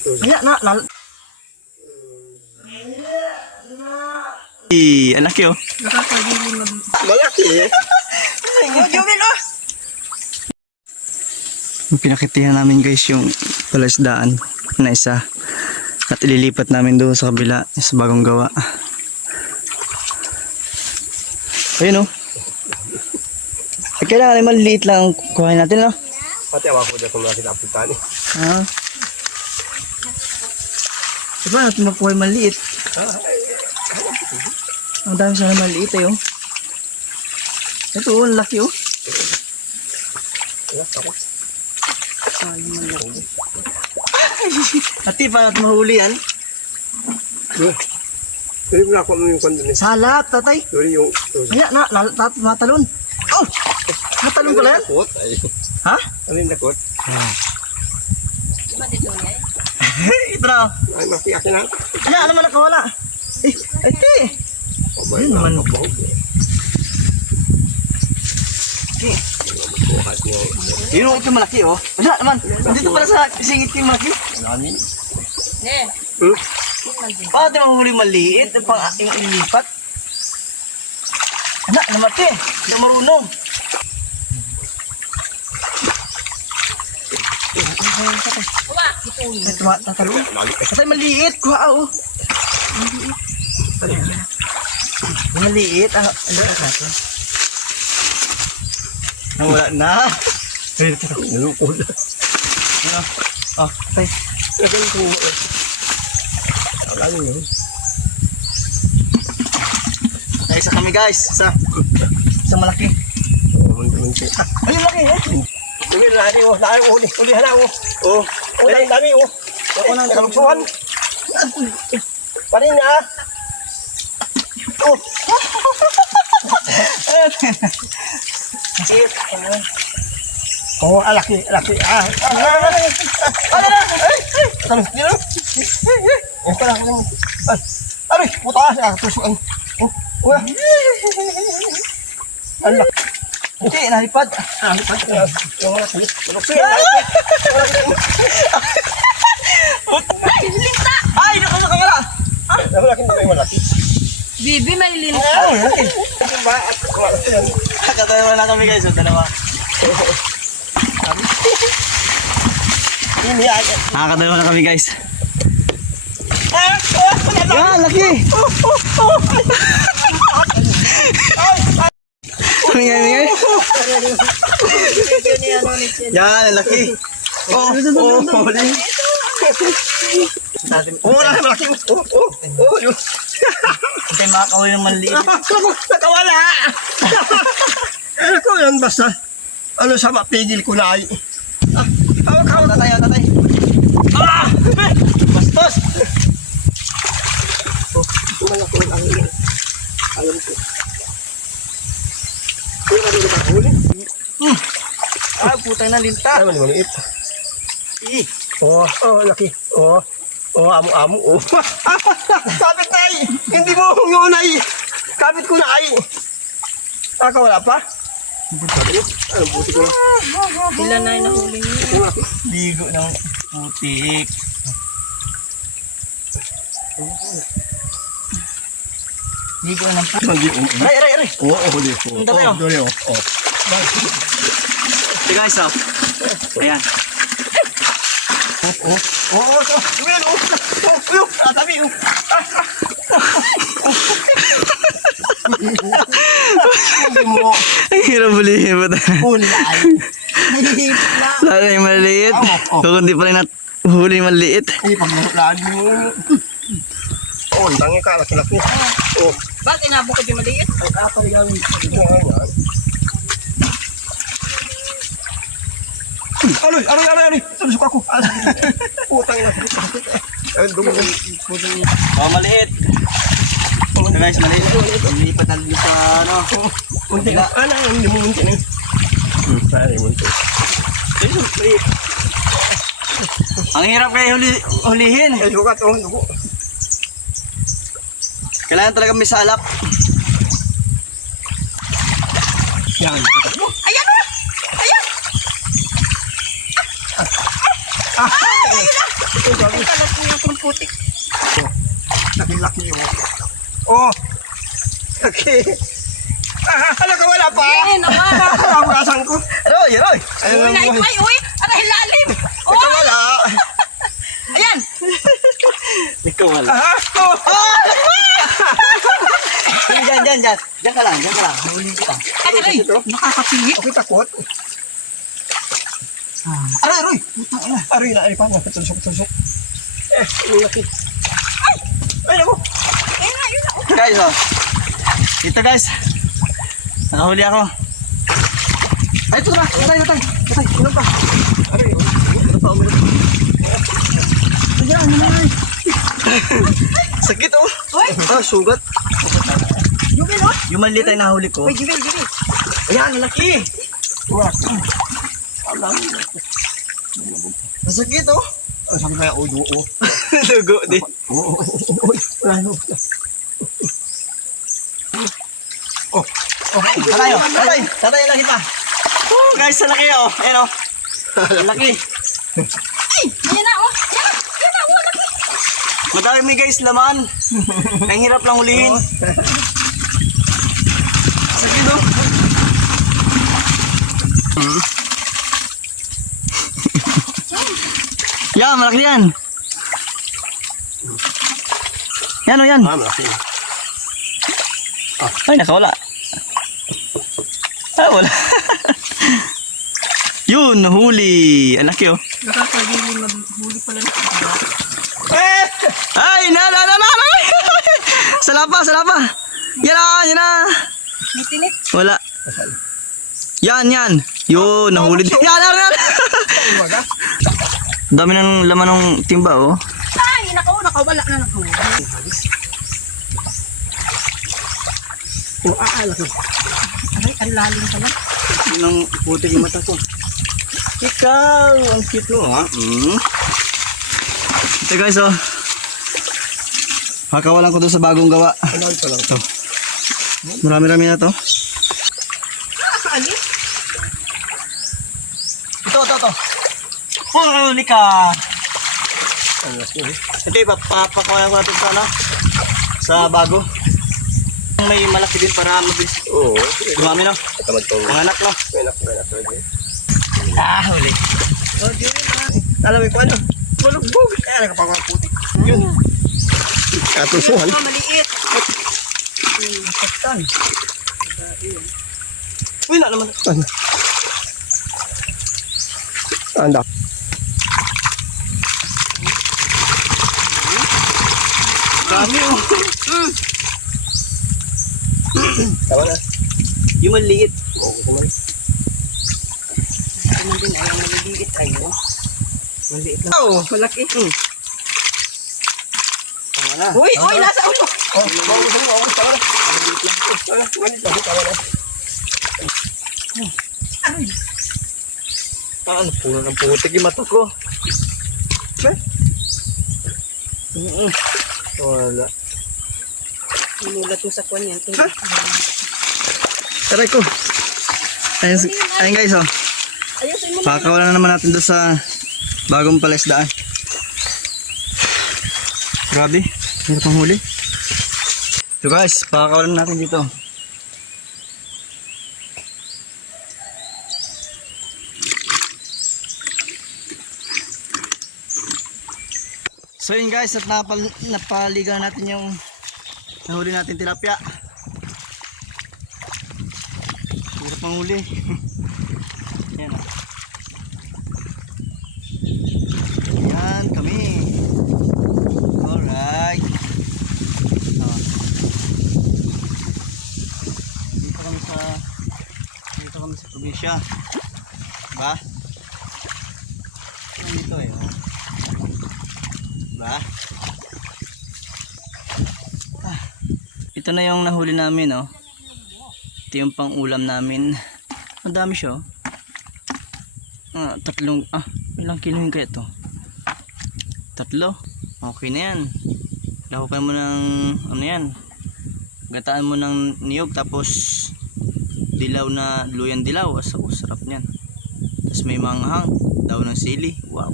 Ayan na. Ang laki oh. Nakakagilin na. Malaki eh. Jumil oh. Pinakitihan namin guys yung palaisdaan na isa. At ililipat namin doon sa kabila sa bagong gawa. Ayun oh. Kailangan ay maliliit lang ang kuhain natin no? Pati awa ko dyan kung nakita apuntaan eh. Ah. Diba natin makuha yung maliit? Ang dami sana maliit eh oh. Ito oh, ang laki oh. Ati, paano natin mahuli yan? Tuloy mo na ako yung kondon eh. Salap, tatay. Tuloy yung... Ayan, matalon. Oh! Matalon ko lang yan? Lakot ay. Ha? Ano yung lakot? Ito na. Ay, makiakin na. Ayan, ano man nakawala? Eh, ay, ti. Ayun naman. Ti. Yun ito malaki oh. Wala naman. Dito pala sa singit yung malaki. Namin. Paano di mahuli maliit? Pang yung ilipat? Anak, namati. Hindi marunong. Ito tatalong. Patay maliit. Kuha oh. Maliit. Ano natin? Wala na. Nalukod. Oh, patay. Alam mo yun. Ay, isa kami guys. Isa malaki. Munti. Ay, malaki eh. Tuloy na natin oh. Dahil uli. Uli hala oh. Oh. Dami oh. Ako nang Kaluksuhan. Parin na. Oh. Oh, alaki. Sabi, dito. Oh, pala. Ay, puta. Tusuan. Oh, alak. Hindi, nalipad. Yung mga tulis. Ay, nakawala. Malaki na yung malaki. Bibi, may linis. Katawa na kami guys. Dalawa. Nakakatawa na kami guys. Ah, laki! Mingay. Yan, laki. Oh, huli. Wala na malaki. Yun. Hindi makakawin ng maliit. Nakawala! Ako yan basta. Ano sa mapigil ko na ay. Hawak. Tatay. Bastos! Malaki ang huli. Alam ko. Kaya na rin huli. Ah, putang na linta. Ay, maliit. Oh, laki. Oh, amo. Oh. Kapit na ay. Hindi mo yun ay. Kapit ko na ay. Wala pa? Ano, buti ko na. Ilan na yung nahuli niyo? Ligo ng putik. Ligo ng putik. Aray. Oo, huli ko. Punta tayo. Hey guys, oh. Ayan. Tabi. Ang hirap bulihin mo tayo. Kulay. Lalo yung maliit. Kung hindi pa rin huli maliit. Ay, pagmulaan mo. Oh, tangi ka. Laki. Oh. Bakit inabong ko di maliit? Ay, kapaligan. Aray. Suka ko. Putang ina. Ay, dumating. Oh, maliit. So guys, maliit. Lipat na dito sa ano. Munti na. Hindi mo munti na. Sorry, munti. Ang hirap kayo hulihin. Ay, dugat. Dugo. Kailangan talaga may salap. Yan. Ayan na! Ayan! Ay, kalat niya kung putik. Laki mo. Oh. Okay. Hala ka, wala pa. Ay, naman. Nakakasan ko. Aroy, aroy. Uy, na ito ay, uy. Aray, lalim. Ikaw Oh, wala. ayan. Ikaw wala. Oh. Diyan ka lang. Huli kita. Aray, nakakapingit. Okay, takot. Aroy. Aray na, pa. Tusok. Ang laki. Ay, naku. Ayun na, yun na. Oh. Guys, oh. Dito guys. Nakahuli ako. Ay, ito ba? Patay. Inom ka. Aray. Sakit oh. Uy, Sugat. Jubel, oh. Yung maliit ay nahuli ko. Uy, Jubel. Ayan, laki. Wala. Masakit oh. Saan kaya ulo? Dugo di. Wala no. Oh. Tatay, laki pa. Oh, guys, laki oh. Ayan oh. Laki. Ay, ayan na, oh. Yan na, oh, laki. Madami guys laman. Ang hirap lang hulihin. Sakit oh. Yan, malaki yan. Yan o yan. Malaki. Ay, nakawala. Wala. Yun, nahuli. Ang laki oh. Nakakagili, maghuli pala na. Ay, na. Salapa. Yan na. May tinit. Wala. Yan. Yun, nahuli din. Yan. Umaga. Dami ng laman ng timba oh. Ay, nakawala na nakawala. Oh, laki. Aray, ang lalim pala. Nang putik yung mata ko. Ikaw, ang cute mo ha. Ito guys oh. Kakawalan ko doon sa bagong gawa. Ano pa lang to? Marami na to. Nakakaalis. Ito. Huli ka. Ang laki. Ito ipapakawalan ko natin sa ano? Sa bago. May malaki din para mabilis. Oo. Dumami no? Tamad to. Ang anak no? Menak. Huli. Oh, di rin. Alam ko ano? Malugbog. Kaya nakapagawa putik. Yun. Katusuhan. Yung maliit. Saktan. Uy, na naman. Ano? Anda. Dami oh. Tama na. Yung maliit. Oo, naman. Ano din ay maliliit ay, oh. Maliit lang. Oo. Malaki. Tama na. Uy, nasa ulo. Oh, maubos mo. Tama na. Tama na. Aray. Ano, puro ng putik yung mata ko. Wala. Inulat mo sa kwan yan. Taray ko. Ayun guys oh. Ayusin mo. Pakakawalan na naman natin doon sa bagong palaisdaan. Grabe, hirap ang huli. So guys, pakakawalan natin dito. So yun guys, at napaligan natin yung nahuli natin tilapia. Hirap ang huli. Yan o. Yan kami. Alright. Dito kami sa probinsya. Diba? Yan dito eh. Oh. Diba? Ito na yung nahuli namin oh. Ito yung pang ulam namin. Ang dami siya oh. Ilang kilo yung kaya ito? 3. Okay na yan. Lahukan mo ng ano yan, gataan mo ng niyog tapos dilaw na luyan dilaw. Sarap niyan. Tapos may manghang daw ng sili. Wow.